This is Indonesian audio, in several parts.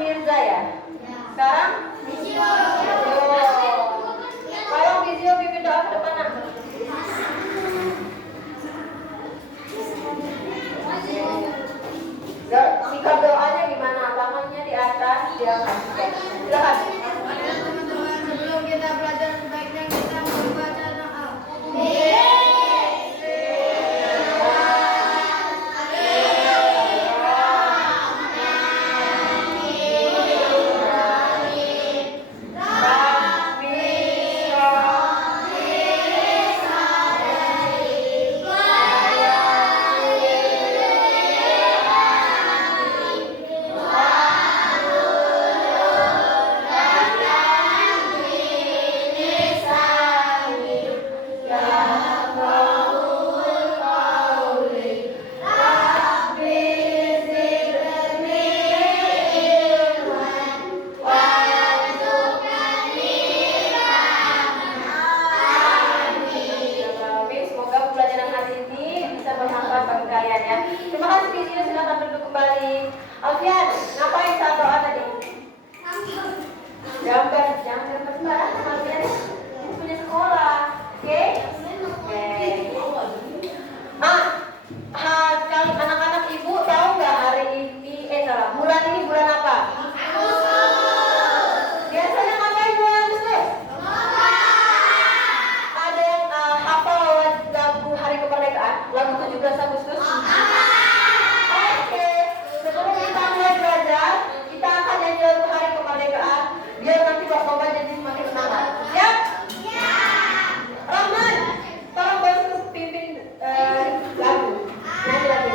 Mirza ya? Sekarang? Kalau Bizio pimpin doa ke depan nak. Sikap doanya gimana? Tangannya di atas, silakan. Silakan. Sebelum kita belajar sebaiknya kita membaca doa. Terima kasih Bizio, silakan duduk kembali. Alfian, ngapain saat doa tadi? Gambar, jangan gambar sembarangan Alfian. Ini punya sekolah, oke? Kalian anak-anak ibu tahu nggak hari ini? Bulan ini bulan apa? Biasanya ngapain bulan Agustus? Ada yang hafal lagu Hari Kemerdekaan, lagu 17 Agustus? Oke, sebelum kita mulai belajar, kita akan nyanyi lagu Hari Kemerdekaan biar nanti Pak Boba jadi semakin semangat. Siap? Rahman, tolong bantu pimpin lagu. Nyanyi lagu.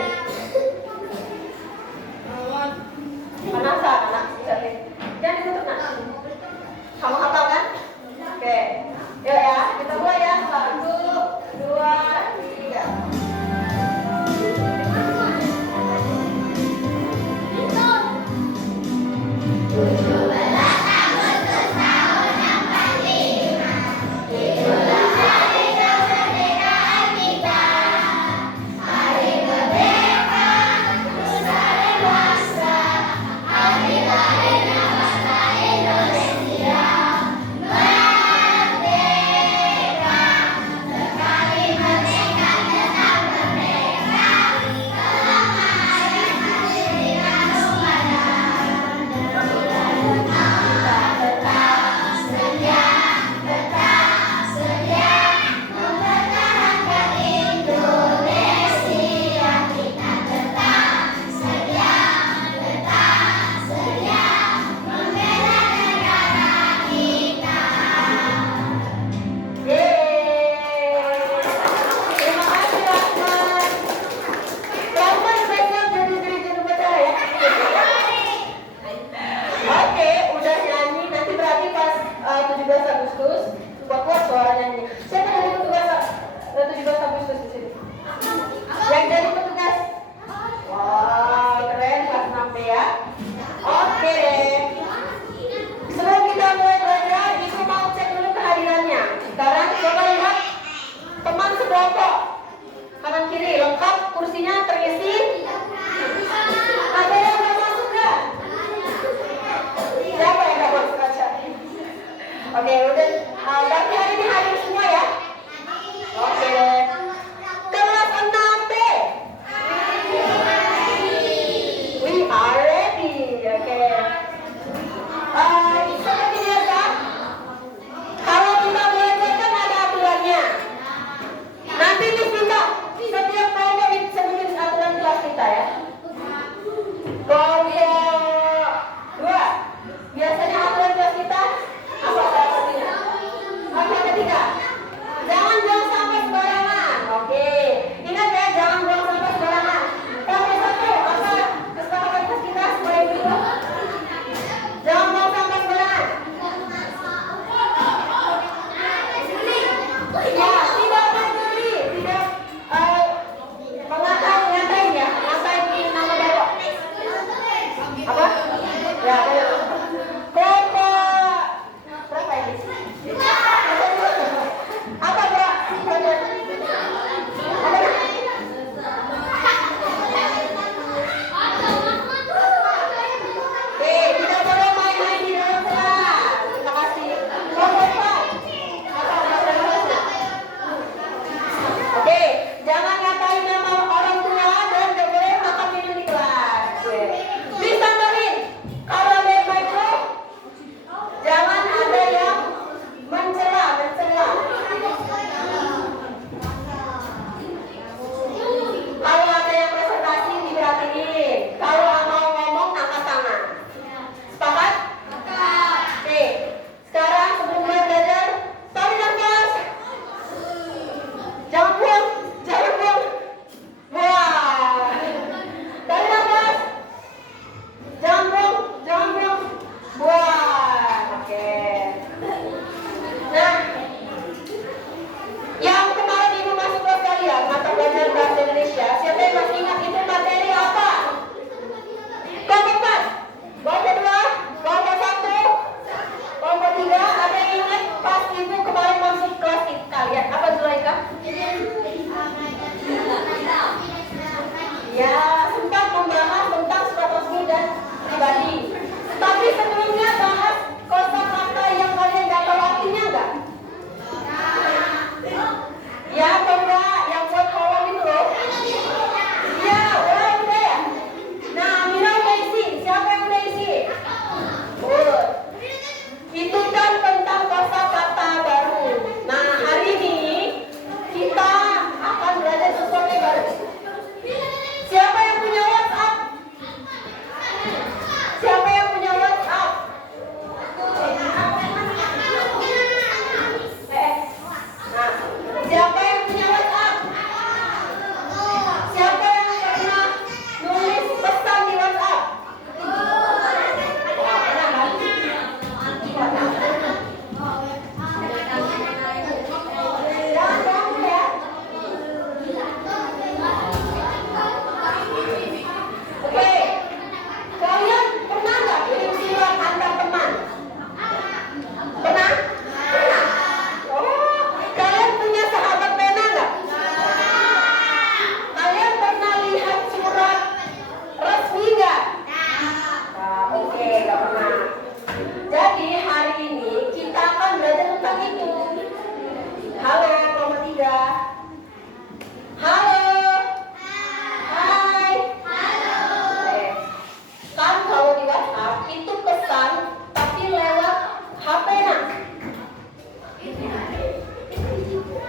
HP nak?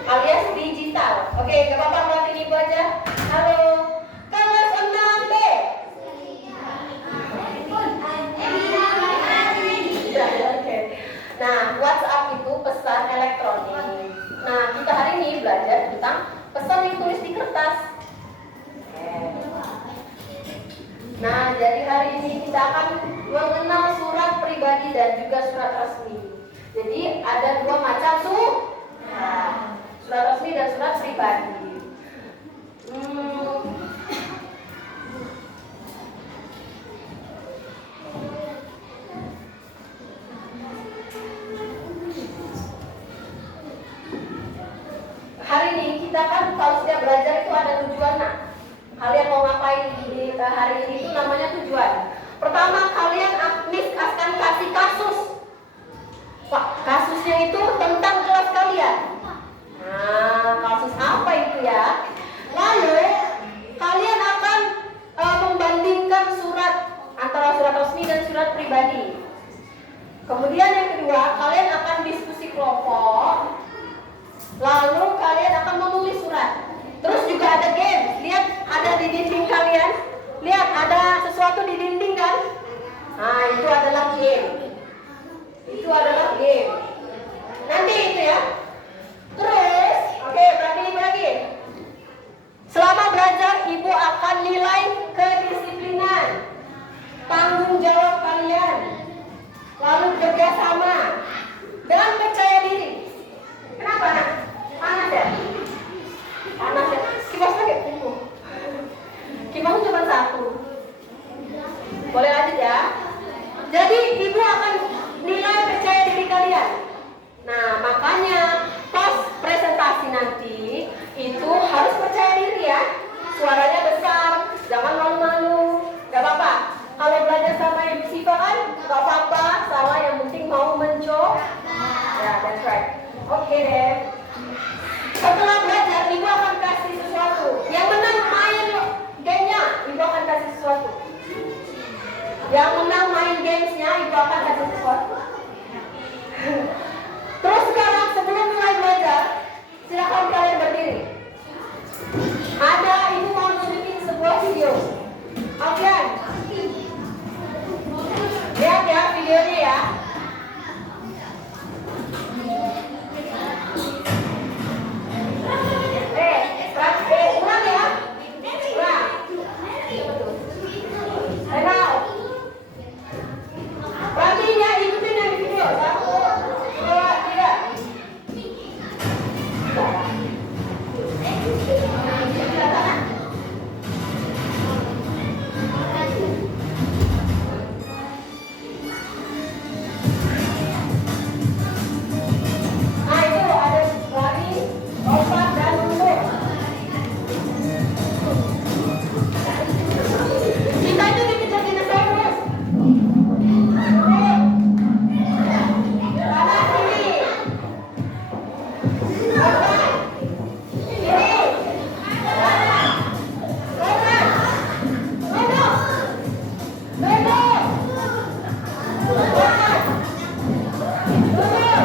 Alias digital. Oke, gak apa-apa ngeliatin ibu aja. Halo. Kelas 6B. Oke. Nah, WhatsApp itu pesan elektronik. Nah, kita hari ini belajar tentang pesan yang tulis di kertas. Oke. Nah, jadi hari ini kita akan mengenal surat pribadi dan juga surat resmi. Jadi ada dua macam surat resmi dan surat pribadi. Hari ini kita kan kalau setiap belajar itu ada tujuan. Nah, kalian mau ngapain di hari ini itu namanya tujuan. Pertama, kalian akan kasih kasus. Pak, kasusnya itu tentang kelas kalian. Nah, kasus apa itu ya? Lalu kalian akan membandingkan surat antara surat resmi dan surat pribadi. Kemudian yang kedua, kalian akan diskusi kelompok. Lalu kalian akan menulis surat. Terus juga ada game. Lihat ada di dinding kalian. Lihat ada sesuatu di dinding kan? Nah, itu adalah game. Itu adalah game. Nanti itu ya. Terus, oke, berarti ibu lagi. Selama belajar, ibu akan nilai kedisiplinan, tanggung jawab kalian, lalu kerjasama, dan percaya diri. Kenapa nak? Panas ya? Panas ya? Kipas pakai kuku. Kipas cuma satu. Boleh lanjut ya? Jadi ibu akan nilai percaya diri kalian. Nah, makanya pas presentasi nanti itu harus percaya diri ya. Suaranya besar, jangan malu-malu. Gak apa-apa. Kalau belajar sama Ibu Siva kan gak apa-apa, salah, yang penting mau mencoba. Ya, that's right. Oke deh. Setelah belajar, ibu akan kasih sesuatu. Yang menang main gamenya, ibu akan kasih sesuatu. Yang menang main gamesnya, ibu akan kasih sesuatu. Terus sekarang sebelum mulai belajar, silakan kalian berdiri. Ada ibu mau nunjukin sebuah video. Oke. Lihat ya videonya ya. Ulang ya. Ulang. Renal. Perhatiin ya, ikutin yang di video. 1, 2, 3. Nah, itu ada lari, lompat, dan mundur. Kita itu dikejar dinosaurus. Kanan kiri. Kanan. Kiri. Kanan. Kanan. Mundur. Mundur. Kanan. Mundur.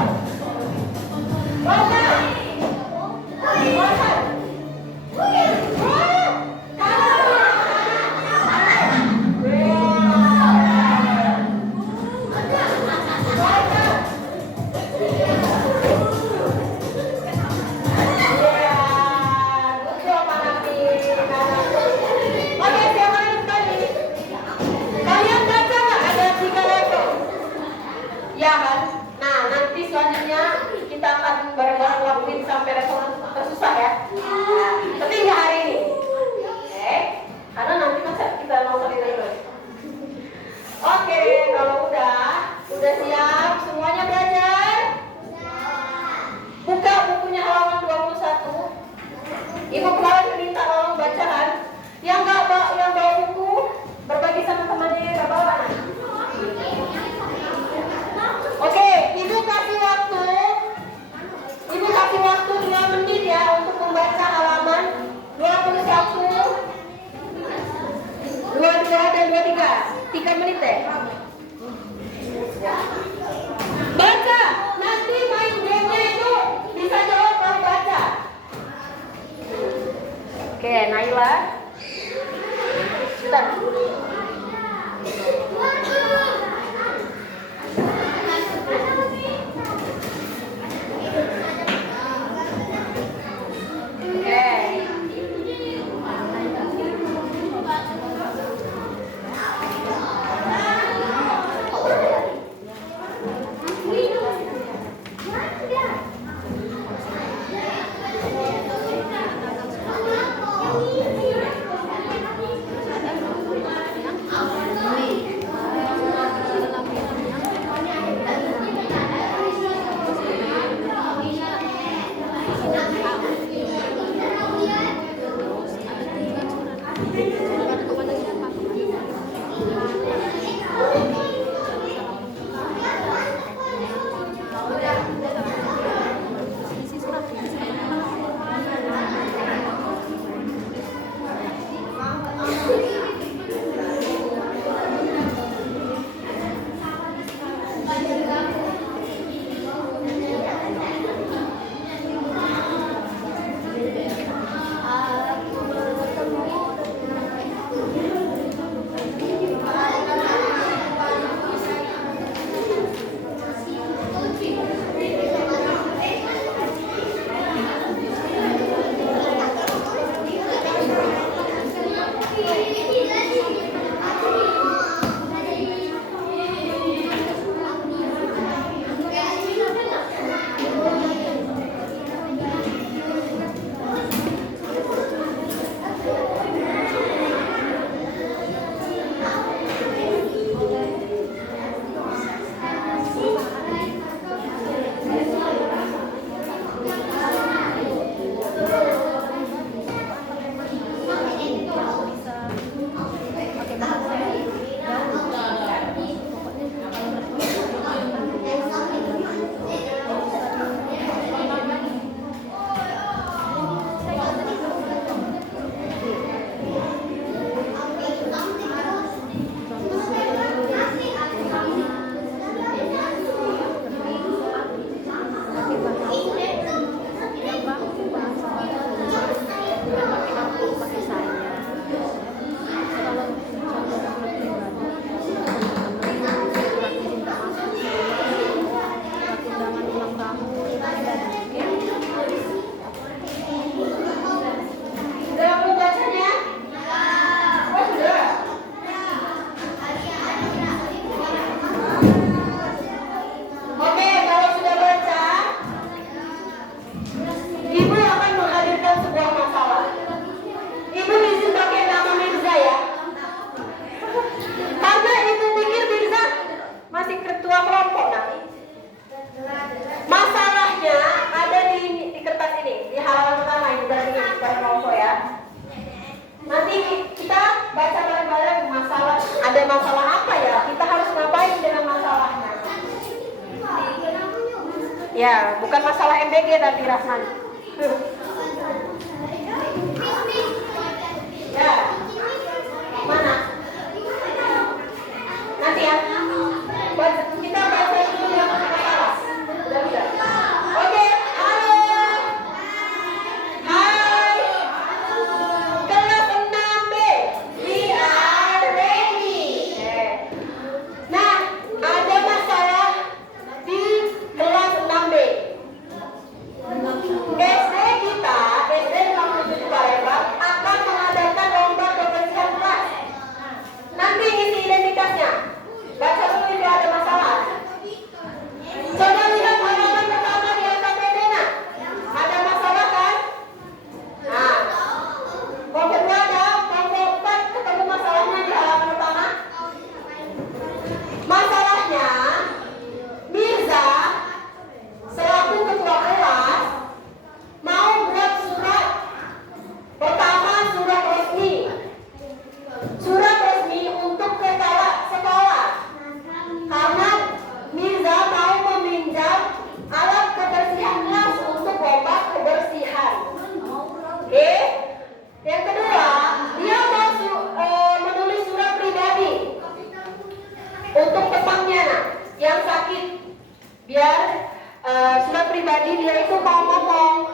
Kanan. Kanan. Ya kan? Nah, nanti selanjutnya kita akan bareng-bareng lakuin sampai level tersusah ya. Tapi nggak hari ini. Oke? Karena nanti masa kita mau terus. Oke, kalau udah siap semuanya belajar? Buka bukunya halaman 21. Ibu kemarin minta tolong bacaan. Yang bawa buku berbagi sama temannya, nggak bawa anak. Oke, ibu kasih waktu 2 menit ya untuk membaca halaman 21, 22 dan 23. 3 menit deh. Baca. Nanti main gamenya itu bisa jawab kalau baca. Oke, Naila. Bentar. Ya, bukan masalah MBG tapi Rahman. Ya, mana? Nanti ya. Kita baca dulu yang masalah. Udah. Oke, halo. Hai. Kelas 6B. We are ready. Nah, ada masalah di kelas 6B. SD kita, SD 67 Palembang akan mengadakan lomba kebersihan kelas. Nanti isi identitasnya. Baca dulu itu ada masalah. Coba lihat halaman pertama di LKPD. Nah, ada masalah kan? Nah, kelompok 2 ada, kelompok 4 ketemu masalahnya di halaman pertama. Masalahnya, Mirza selaku ketua kelas mau buat surat. Pertama, surat resmi. Surat resmi untuk sekolah. Karena Mirza mau meminjam alat kebersihan kelas untuk lomba kebersihan. Oke. Yang kedua, dia mau menulis surat pribadi untuk temannya yang sakit. Biar surat pribadi dia itu mau ngomong,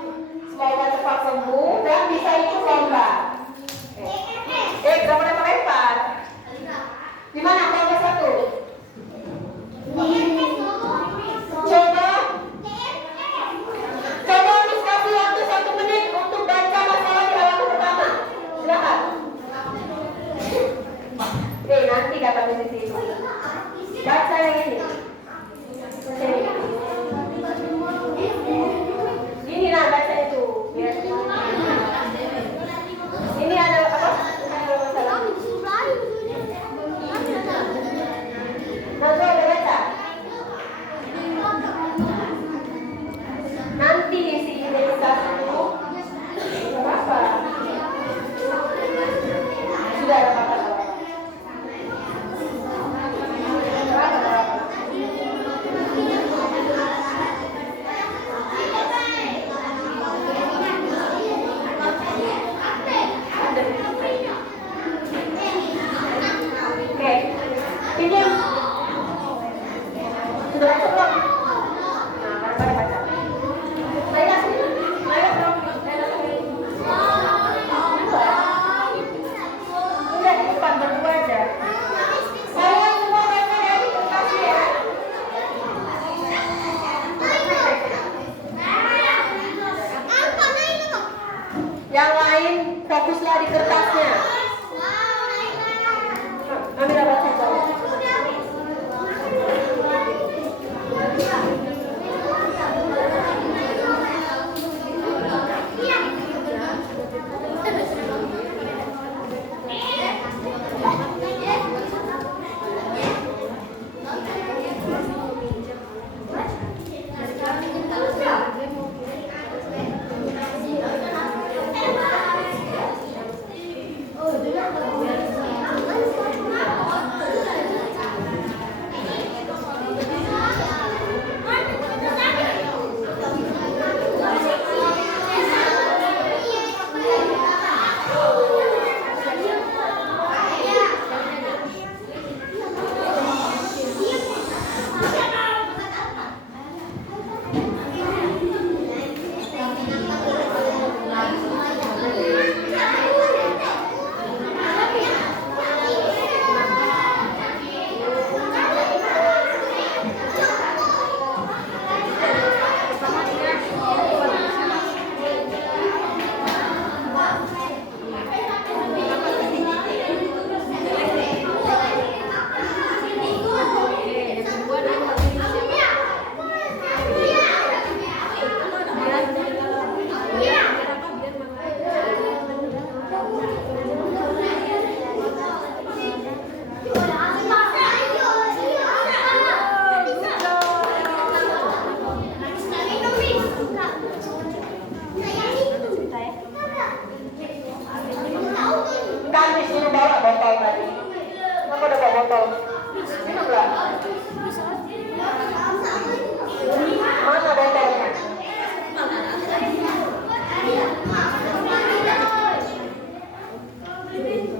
semoga cepat sembuh dan bisa ikut lomba. Gak boleh melempar. Gimana kelompok 1? Coba Miss kasih waktu 1 menit untuk baca masalah di halaman pertama. Silakan. Nanti kata Miss Siti. Baca yang ini. Ini nah baca itu. Biar ini ada apa? Nazwa udah baca? Nanti si identitas itu apa? Sudah ada apa? Yang lain fokuslah di kertasnya. Ambil baca.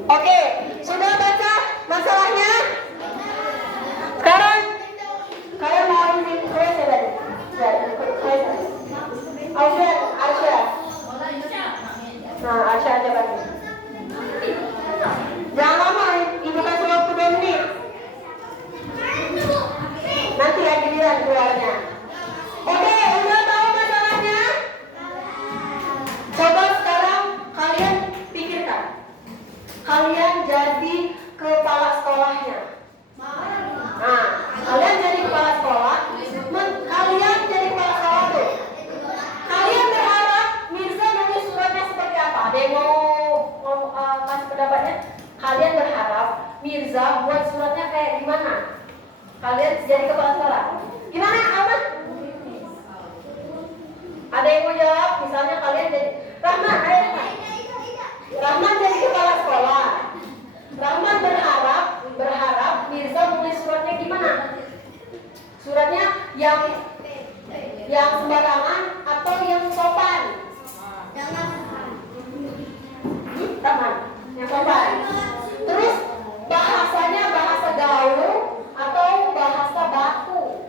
Oke, sudah baca masalahnya? Sekarang kalian mau ini kuis ya tadi? Arsya. Nah, Arsya aja lagi. Jangan lama, ibu kasih waktu 2 menit. Nanti ya giliran keluarnya. Oke, udah tahu masalahnya? Coba sekarang kalian pikirkan. Kalian jadi kepala sekolahnya. Nah, kalian jadi kepala sekolah. Kalian jadi kepala sekolah tuh. Kalian berharap Mirza nulis suratnya seperti apa? Ada yang mau kasih pendapatnya? Kalian berharap Mirza buat suratnya kayak gimana? Kalian jadi kepala sekolah. Gimana, Alman? Ada yang mau jawab? Misalnya kalian jadi Rahman, ayo Rahman. Rahman jadi kepala sekolah. Rahman berharap Mirza nulis suratnya gimana? Suratnya yang sembarangan atau yang sopan? Rahman, yang sopan. Terus bahasanya bahasa gaul atau bahasa baku?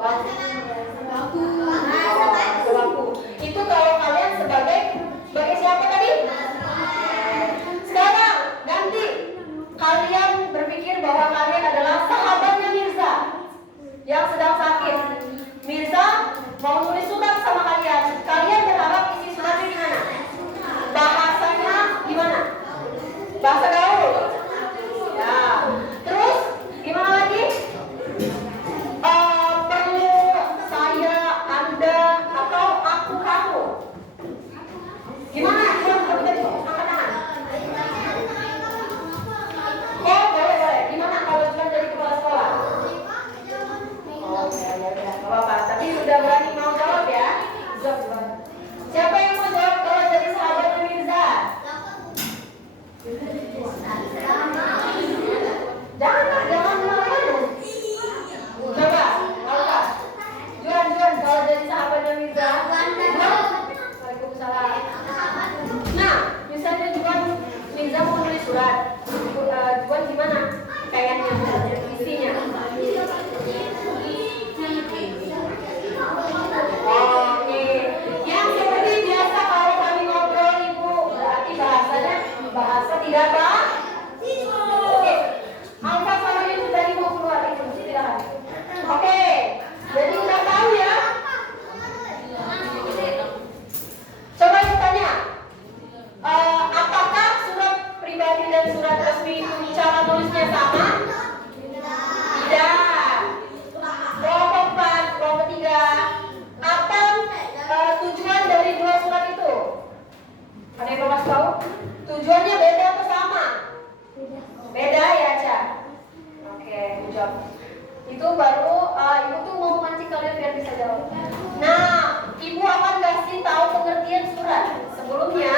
Ibu akan kasih tahu pengertian surat. Sebelumnya,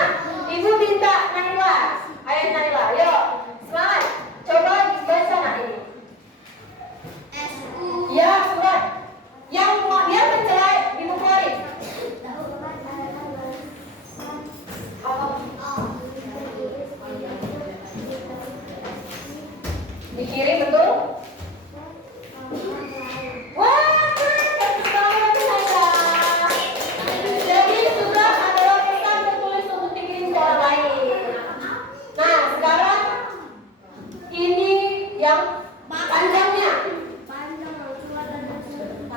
Ibu minta Naila. Ayo Naila, yuk. Semangat. Coba baca nak ini. Ya, surat. Yang dia mencerai Ibu keluarin. Dikirim betul? Wah, bagus banget Naila. Jadi surat adalah pesan tertulis untuk dikirim ke orang lain. Nah, sekarang ini yang panjangnya.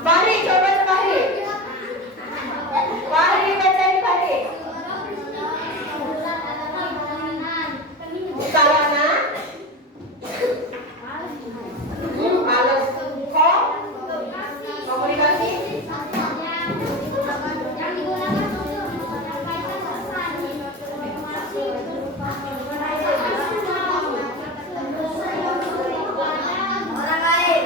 Fahri, coba Fahri. Fahri baca ini Fahri. Sarana. Males. Kok? Komunikasi. Orang lain.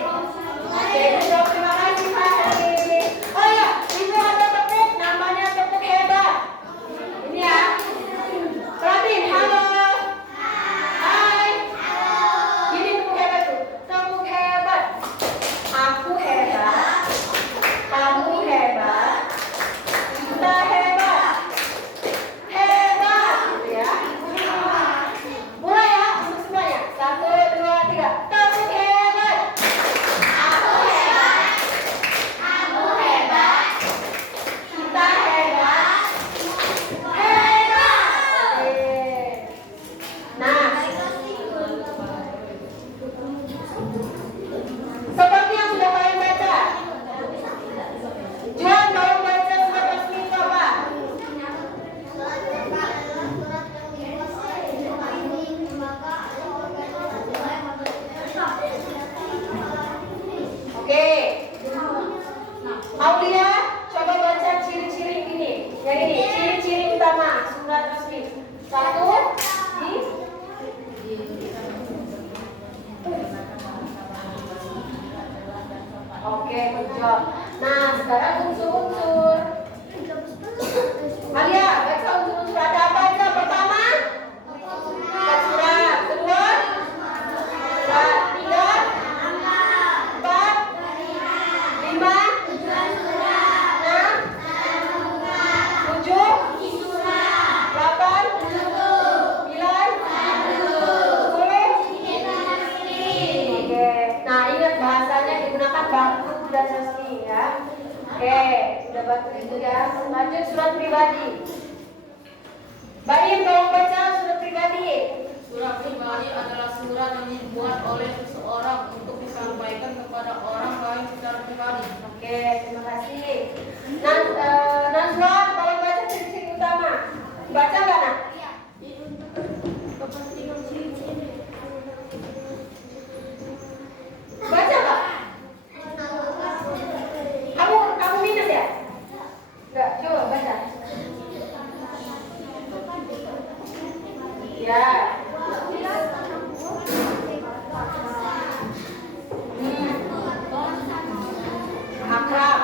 Oke, terima kasih Fahri. Oh ya, Ibu ada tepuk, namanya tepuk hebat. Ini ya. Perhatiin, halo. Hai. Gini tepuk hebat tuh. Tepuk hebat. Aku hebat. Kamu hebat. Kita hebat. Hebat. Gitu ya. Mulai ya, untuk semuanya. 1, 2, 3. Tepuk hebat. Aku hebat. Kamu hebat. Kita hebat. Hebat. Oke. Nah, seperti yang sudah kalian baca. Juan baru baca surat resmi coba. Oke. Aulia, coba baca ciri-ciri ini. Yang ini, ciri-ciri utama surat resmi. 1, di Oke, good job. Nah, sekarang unsur-unsur. Alia, baca unsur-unsur ada apa aja? Pertama, surat. Kedua, surat. 3, 4, 5, 6, 7, 8, 9, 10. Oke. Nah, ingat bahasanya digunakan baku dan resmi ya. Oke, sudah baku itu ya. Lanjut surat pribadi. Baim, tolong baca surat pribadi. Surat pribadi adalah surat yang dibuat oleh seseorang untuk disampaikan kepada orang lain secara pribadi. Oke, terima kasih. Najwa, tolong baca ciri-ciri utama. Baca nggak nak? Baca nggak? Kamu minus ya? Enggak, coba baca. Ya. Akrab.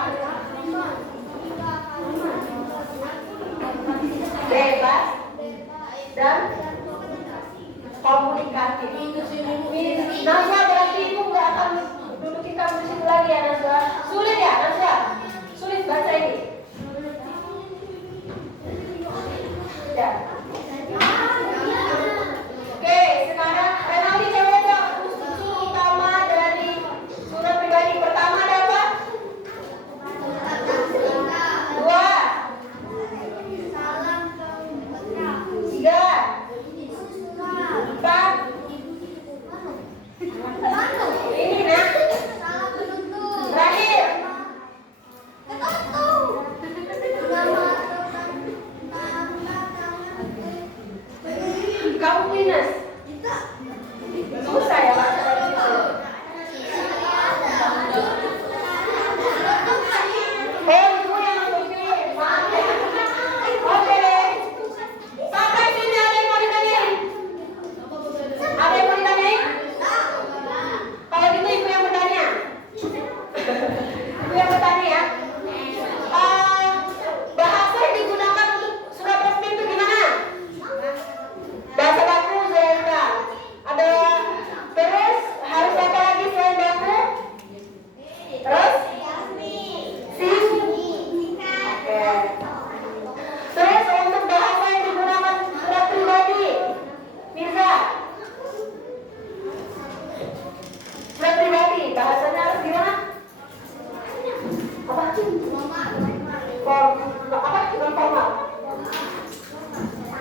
Bebas dan komunikatif. Najwa, berarti ibu nggak akan dudukin kamu di situ lagi ya Najwa. Sulit ya Najwa? Sulit baca ini. Ya. Oke, sekarang Renaldi coba dong unsur utama dari surat pribadi. Pertama ada apa? 2, 3, 4. Ini nak. Terakhir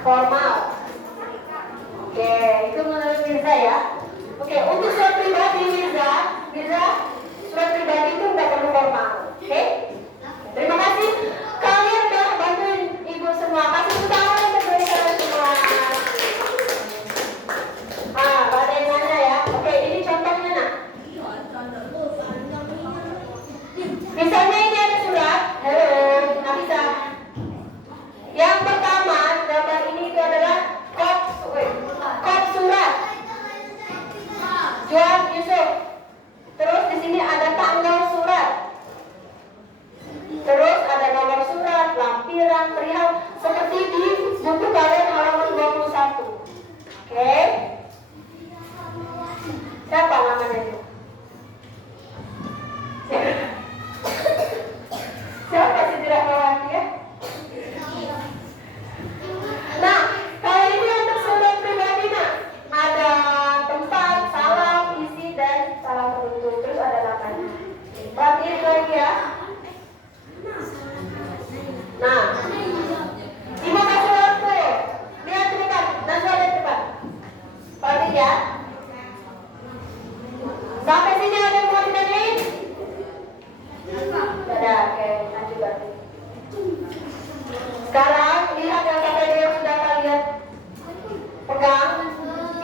formal. Oke, itu menurut Mirza ya. Oke, untuk surat pribadi Mirza, surat pribadi itu nggak perlu formal. Oke, terima kasih. Kalian udah bantuin ibu semua. Kasih tepuk tangan untuk diri kalian semua. Ada yang nanya ya. Oke, ini contohnya nak. Misalnya ini ada surat. Nggak bisa. Yang pertama, gambar ini itu adalah kop surat. Juan Yusuf. Terus di sini ada tanggal surat. Terus ada nomor surat, lampiran, perihal seperti di buku kalian halaman 21. Oke. Siapa namanya itu? Siapa sih tidak khawatir ya? Nah, kalau ini untuk surat pribadi nak, ada tempat, salam, isi dan salam penutup. Terus ada namanya. Perhatiin lagi ya. Nah, ibu kasih waktu. Lihat di depan, Nazwa lihat di depan. Perhatiin ya. Sampai sini ada yang mau ditanyain? Ada, oke, lanjut lagi. Sekarang lihat yang KTD yang sudah kalian pegang.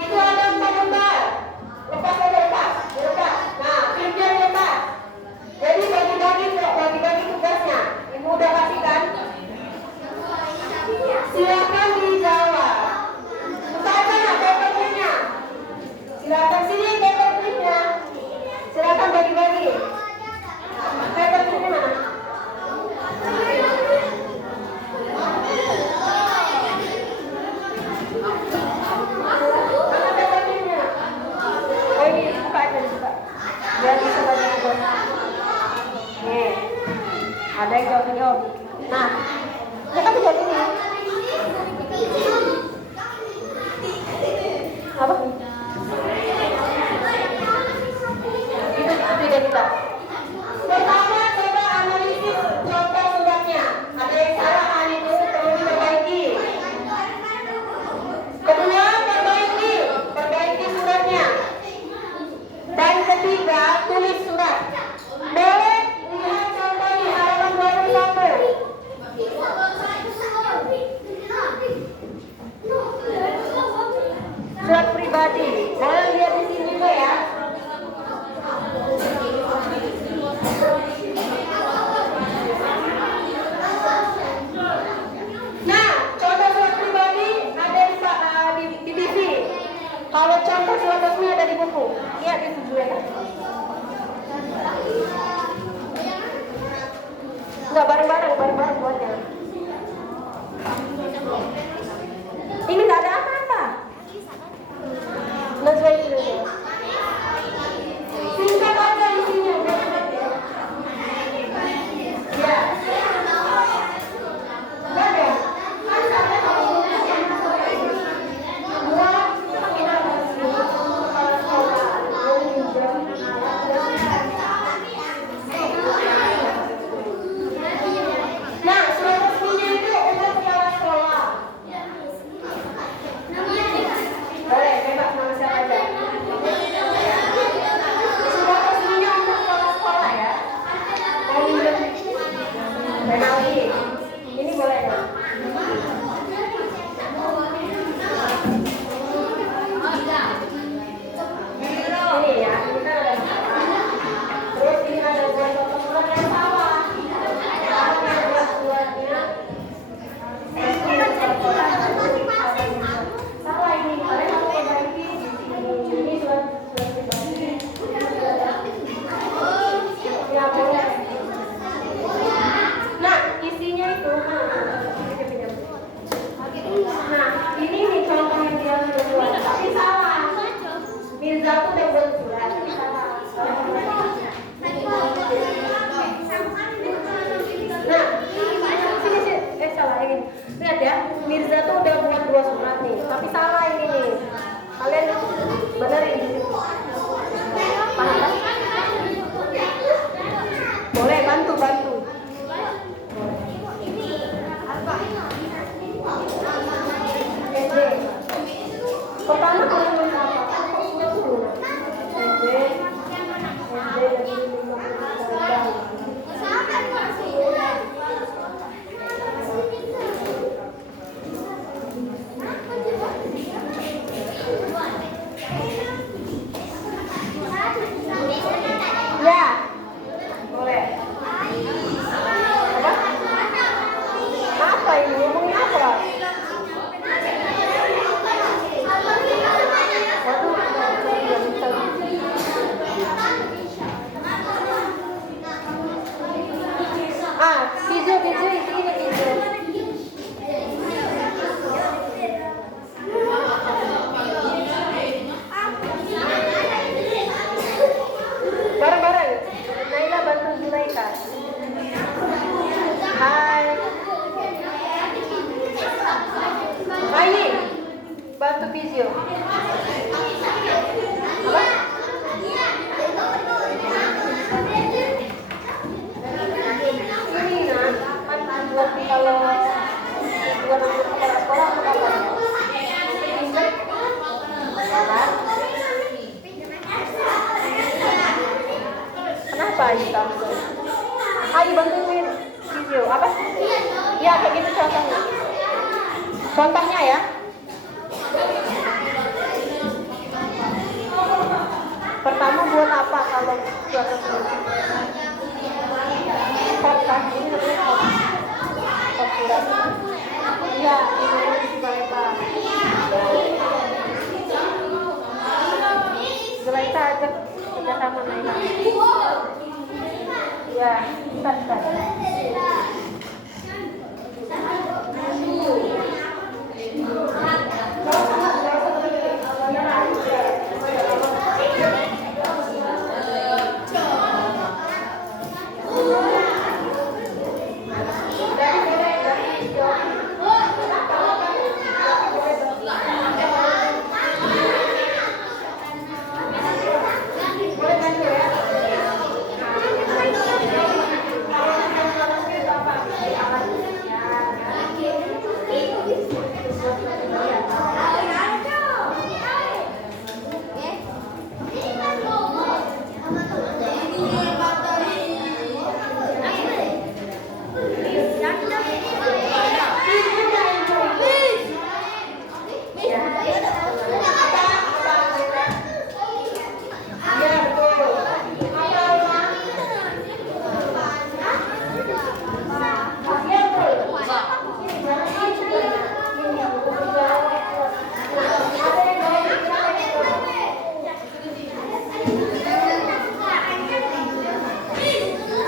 Itu ada 4 lembar. Lepas aja, lepas. Nah, filmnya lepas. Jadi bagi-bagi tugasnya. Ibu udah kasih kan? Silakan dijawab. Bukakan papernya. Silakan sini papernya. Silakan bagi-bagi. Papernya mana? Oh ini buka aja, buka. Biar bisa bagi-bagi. Nih, ada yang jawab. Nah, kita bisa ini. Apa? Itu tidak kita. Pertama, coba analisis contoh suratnya. Ada yang salah itu perlu diperbaiki. Kedua, perbaiki suratnya. Dan ketiga, tulis surat. Boleh lihat contoh di halaman 21. Surat pribadi. Boleh lihat di sini juga ya. Nah, contoh surat pribadi ada di TV. Kalau contoh surat resmi ada di buku. Lihat di tujuh ya. Enggak bareng-bareng buatnya. Ini nggak ada apa-apa. Nazwa itu dulu. Singkat aja isinya. Ya. Ada. Kan saya kalau nah, surat resminya itu untuk kepala sekolah. Boleh, bebas nama siapa aja. Surat resminya untuk kepala sekolah ya. Mau minjem penalti. Ini boleh ya. Ini ya, ini kan ada masalah. Terus ini ada contoh surat yang salah. Salah ini, kalian harus perbaiki. Ini surat pribadi. Ya, boleh. Nah, isi Video isinya video. Bareng-bareng. Naila bantu Zulaika. Hai. Aini, bantu video. Apa? Ini kan buat kalau buat kepala sekolah atau apa? Kenapa Ayu kamu? Ayu bantuin video apa? Ya kayak gitu contohnya. Contohnya ya. Pertama buat apa kalau buat pot kan? Ini namanya pot. Pot surat. Iya, ini namanya lebar. Zulaika ajak kerja sama Naila. Ya, bentar.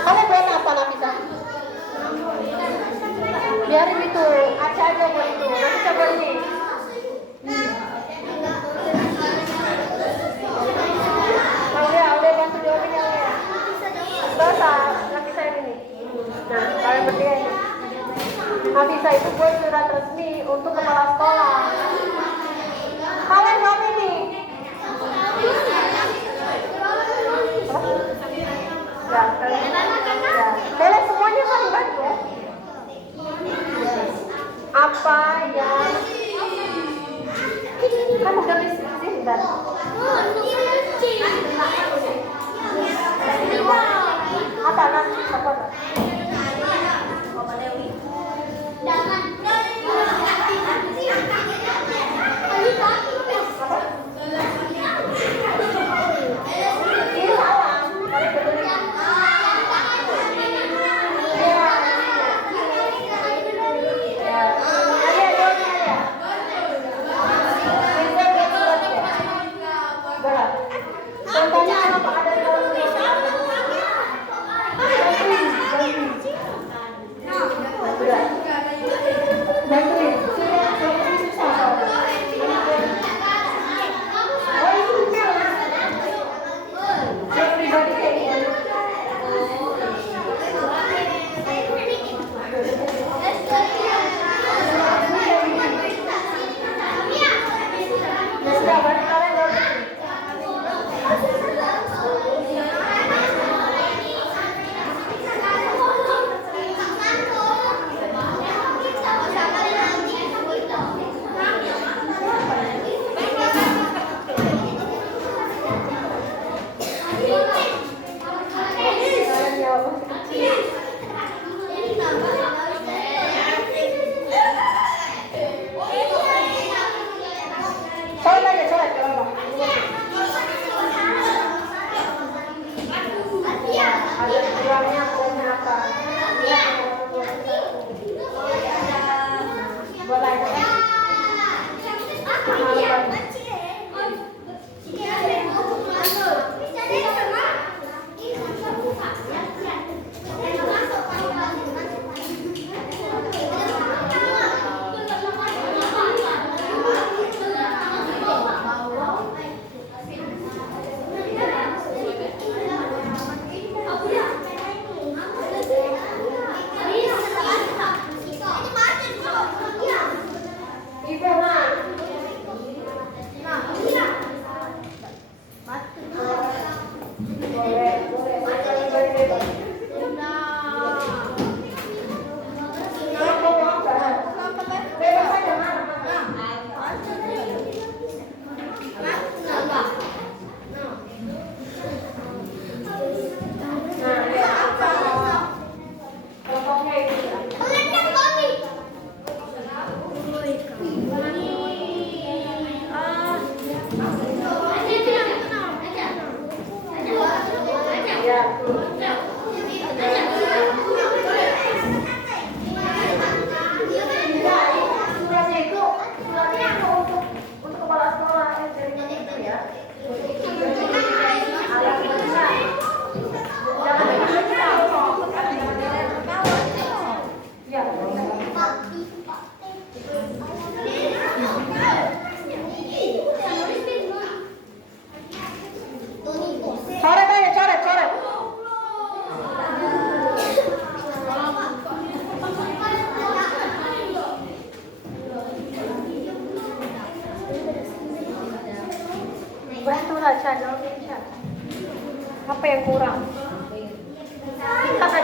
Kamu buat apa Nafisa? Biarin itu, Aca aja buat itu. Nanti coba ini. Udah bantu jawabin ya. Bahasa Nafisa yang ini. Nah, kalian berdua ini. Nafisa itu buat surat resmi untuk kepala sekolah. Kalian jawab ini. Ya, kalian semuanya kan bantu. Apa yang kamu tulis di sini dan apa nanti apa? Ini salah. Contohnya apa ada di dalam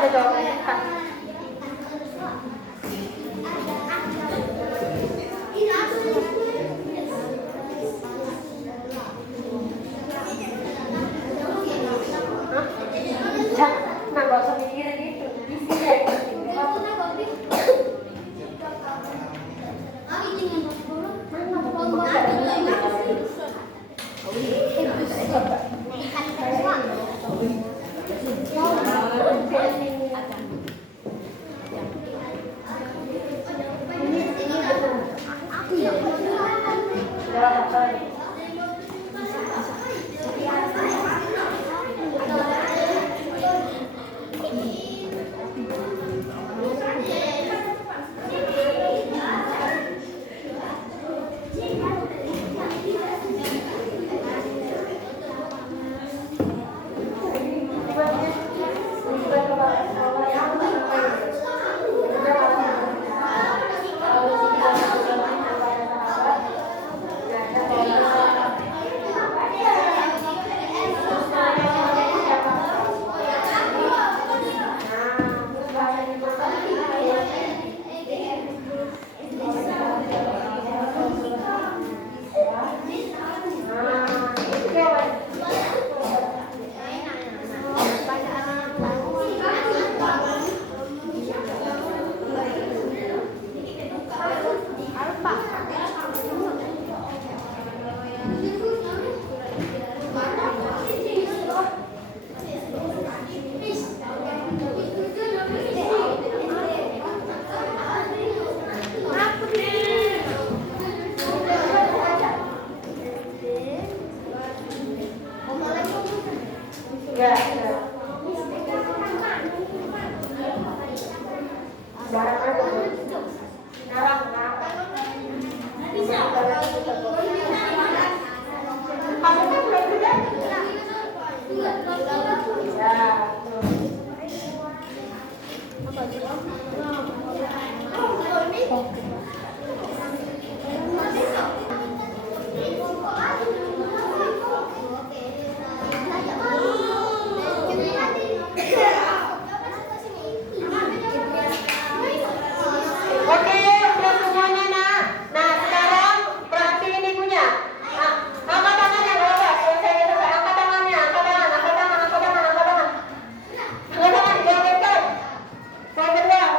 mana jawabannya? Kan. Nah, gak usah mikir gitu. Isi aja. Ya, ya. Jarang aja. Jarang, kamu kan belum kerja? Ya, oke, udah semuanya nak. Nah, sekarang perhatiin ibunya. Nah, angkat tangannya, nggak apa-apa. Selesai. Angkat tangannya, angkat tangan. Angkat tangan, jangan lempar. Yang kedua,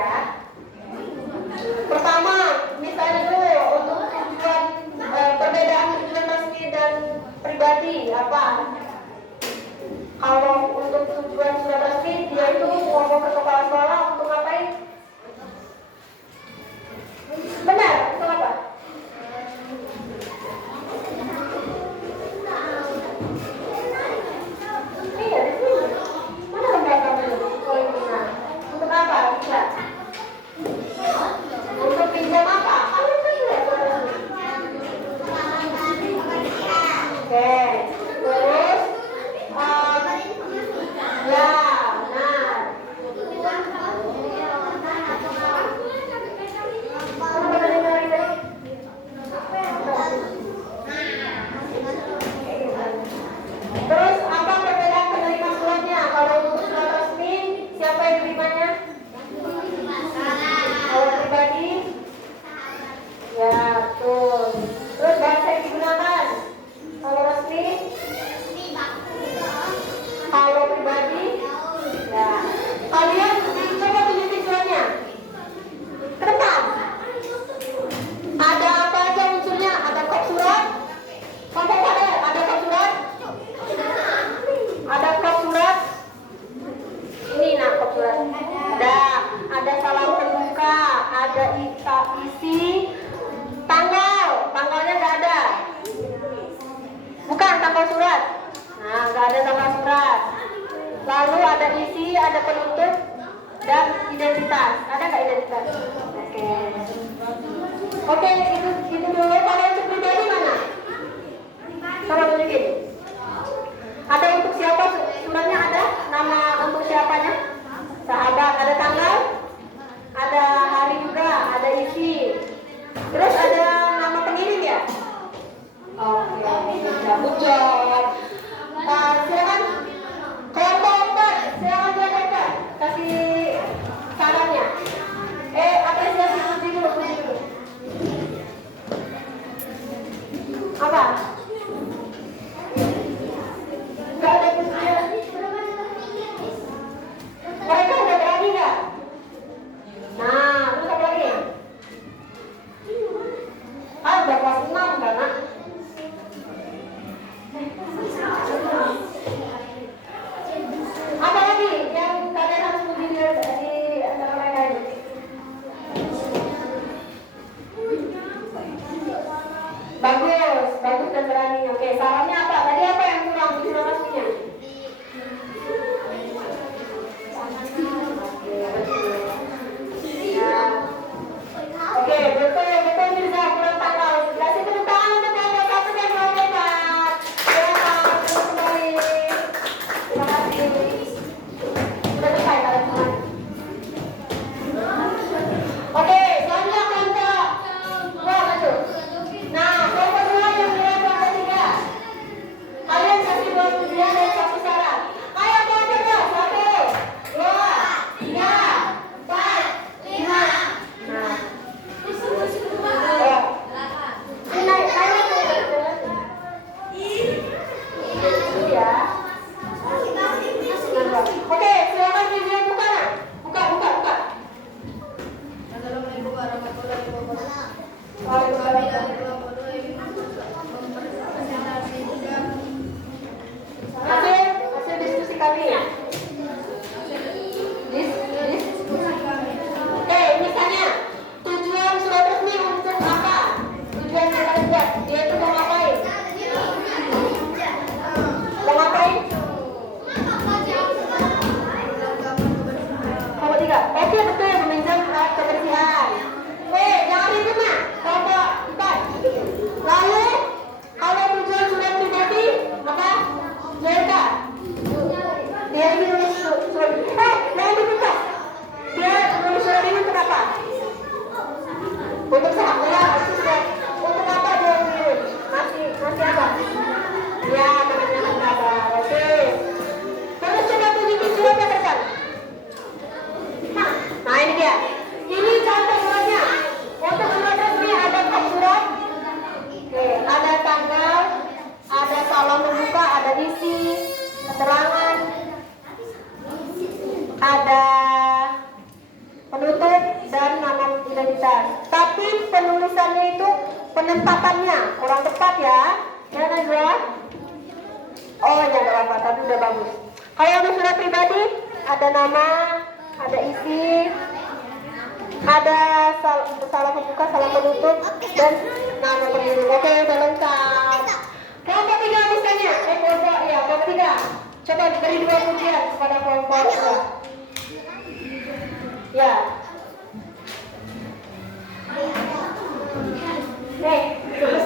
ya. Pertama, misalnya dulu untuk tujuan perbedaan tujuan resmi dan pribadi apa? Kalau untuk tujuan surat resmi dia itu ngomong ke kepala sekolah untuk ngapain? Benar, untuk apa? Iya, di sini. Mana lembaga itu? Oh, ini. Nah, untuk apa? Bisa. Untuk pinjam apa? Kalian kan lihat surat resmi. Oke. Terus ya, benar. Terus apa perbedaan penerima suratnya? Kalau untuk surat resmi, siapa yang terimanya? Kalau pribadi? Ya, betul. Terus bahasa yang digunakan? Kalau resmi? Kalau pribadi? Ya. Kalian coba tunjukin suratnya. Ke depan. Ada apa aja unsurnya? Ada kop surat? Sampai pada ada kop surat? Ada kop surat? Ini nah kop surat. Ada salam pembuka, ada isi tanggalnya nggak ada. Bukan tanggal surat. Nah, nggak ada tanggal surat. Lalu ada isi, ada penutup dan identitas. Ada nggak identitas? Oke, itu dulu. Kalau untuk pribadi mana? Coba tunjukin. Ada untuk siapa suratnya ada? Nama untuk siapanya? Sahabat. Ada tanggal? Ada hari juga. Ada isi. Terus ada nama pengirim ya? Oke, good job. Silakan kelompok, silakan kelompok. Kasih sarannya. Apresiasi puji dulu. Apa? Gak ada pujian. Mereka udah berani nggak? penutup dan nama identitas. Tapi penulisannya itu penempatannya kurang tepat ya. Ya Najwa? Oh ya nggak apa-apa, tapi udah bagus. Kalau untuk surat pribadi ada nama, ada isi, ada salah pembuka, salah penutup, dan nama pengirim. Oke, udah lengkap. Kelompok 3 misalnya, kelompok ya, kelompok 3. Coba beri 2 pujian kepada kelompok 3. Ya. Terus.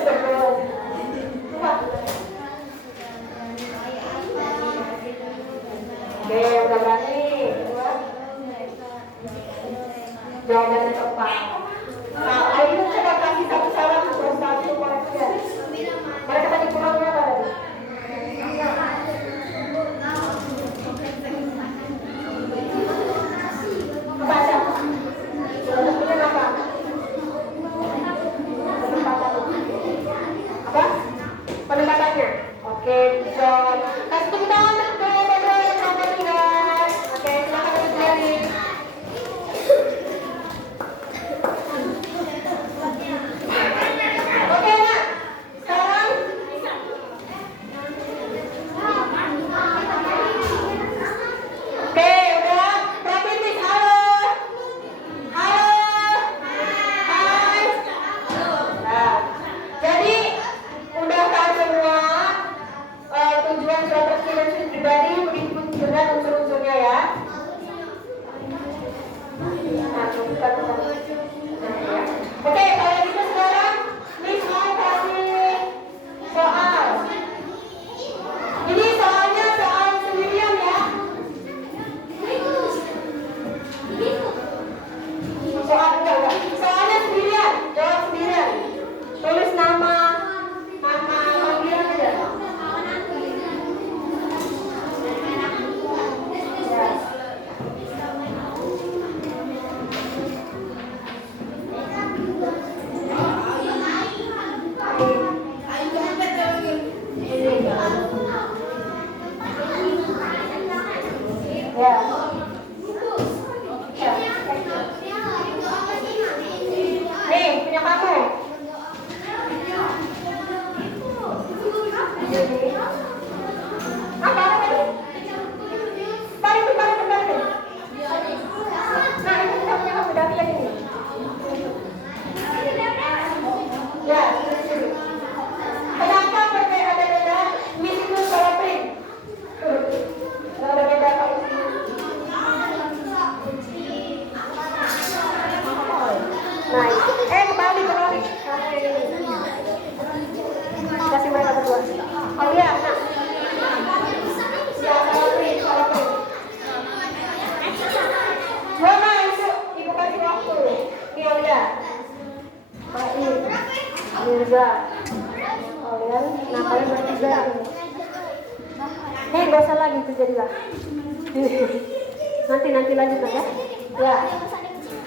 Oke, udah berani. Jawabannya tepat. Nah, ayo coba kasih satu salam untuk satu koreksi. Mereka tadi kurang apa tadi? Baca. Ini apa? Apa? Penempatannya. Oke, John. Kasih tepuk tangan untuk kedua yang nomor 3. Oke, silakan berdiri. Oke, Nak. Sekarang oke, udah. Provinsi, halo. Halo. Hai. Nah, jadi udah tahu semua tujuan surat resmi dan surat pribadi, begitu dengan unsur-unsurnya ya. Nah, bukan. Oke, kalau gitu sekarang Miss mau kasih soal. Ini soalnya soal sendirian ya. Soalnya sendirian, jawab sendirian. Tulis nama panggilan aja. Ya. Ya. Nih, punya kamu. Apa tadi? Tarik. Nah, ini kita punya kamu dari yang ini. Ya, sini. Kenapa ada Miss itu salah print? Nggak ada beda kalau ini. Nah, kembali. Kasih mereka berdua. Oh iya, nah. Ya, salah print. Mama, ibu kasih waktu. Nih, Alia. Baik. Mirza. Kalian bertiga. Nggak usah lagi terjadilah. Nanti lanjut ya. Ya.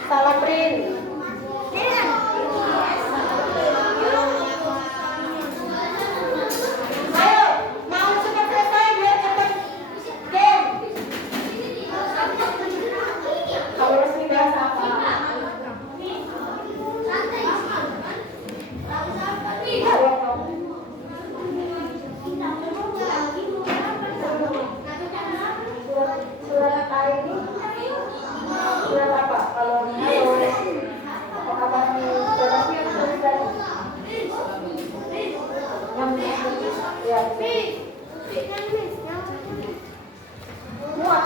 Salah print. Ayo, mau cepat selesai biar cepat game. Kalau resmi bahasa apa? Surat A ini surat apa? Kalau apa surat yang tulisan ya muat.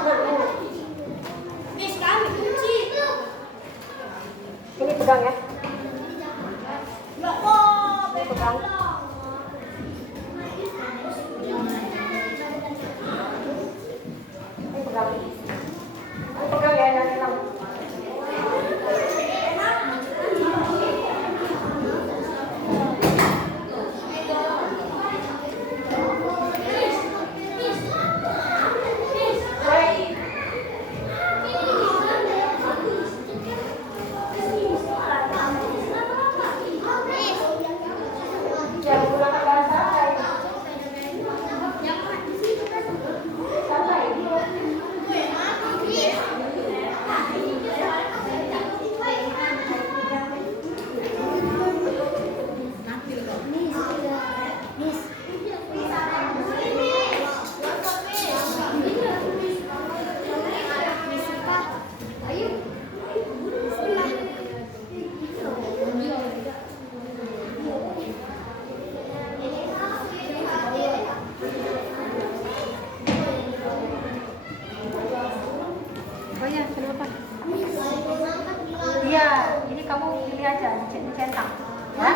Ini pegang ya. Ini pegang. Pegang ya, jangan hilang. Iya, ini kamu pilih aja, centang. Ya.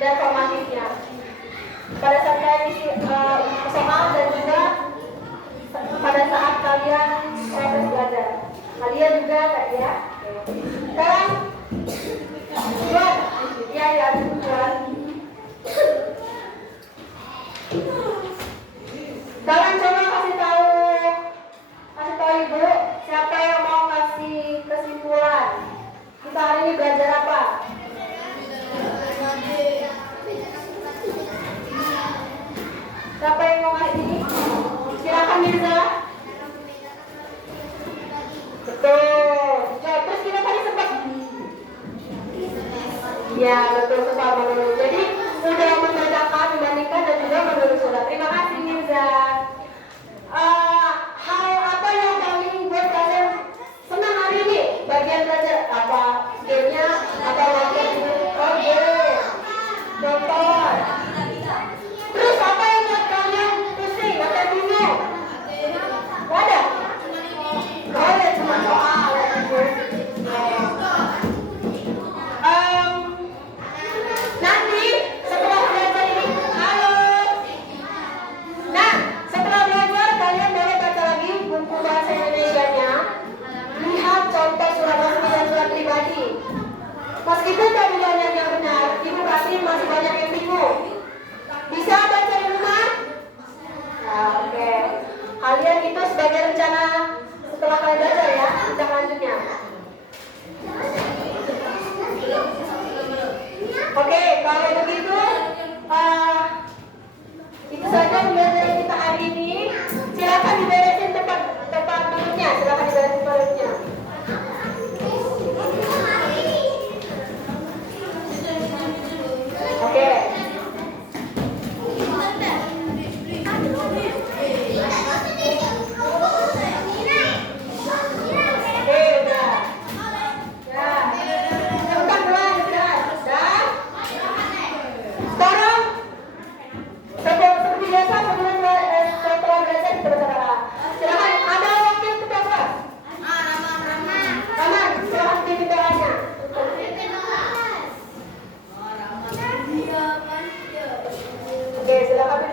dan formatifnya. Pada saat kalian isi soal dan juga pada saat kalian proses belajar. Kalian juga tadi ya. Sekarang tujuan, ya tujuan. Kalian coba kasih tahu ibu siapa yang mau kasih kesimpulan. Kita hari ini belajar apa? Siapa yang mau ngasih ini? Silakan Mirza. Betul. Terus kita tadi sempat. Ya betul sempat menurut. Jadi sudah mengerjakan, dibandingkan dan juga menurut sudah. Terima kasih Mirza. Hal apa yang paling buat kalian senang hari ini? Bagian belajar apa? Gamenya atau bagian nonton? Terus apa yang buat kalian pusing atau bingung? Gak ada? Oh ya cuma soal. Nanti setelah belajar ini, halo. Nah, setelah belajar kalian boleh baca lagi buku bahasa Indonesianya. Lihat contoh surat resmi dan surat pribadi. Meskipun tadi banyak yang benar, ibu pasti masih banyak yang bingung. Bisa baca di rumah? Nah, oke. Kalian itu sebagai rencana setelah kalian belajar ya, rencana selanjutnya. Oke, kalau begitu itu saja pembelajaran kita hari ini. Silakan diberesin tempat duduknya. Silakan diberesin tempat duduknya. Oke. Oke, silakan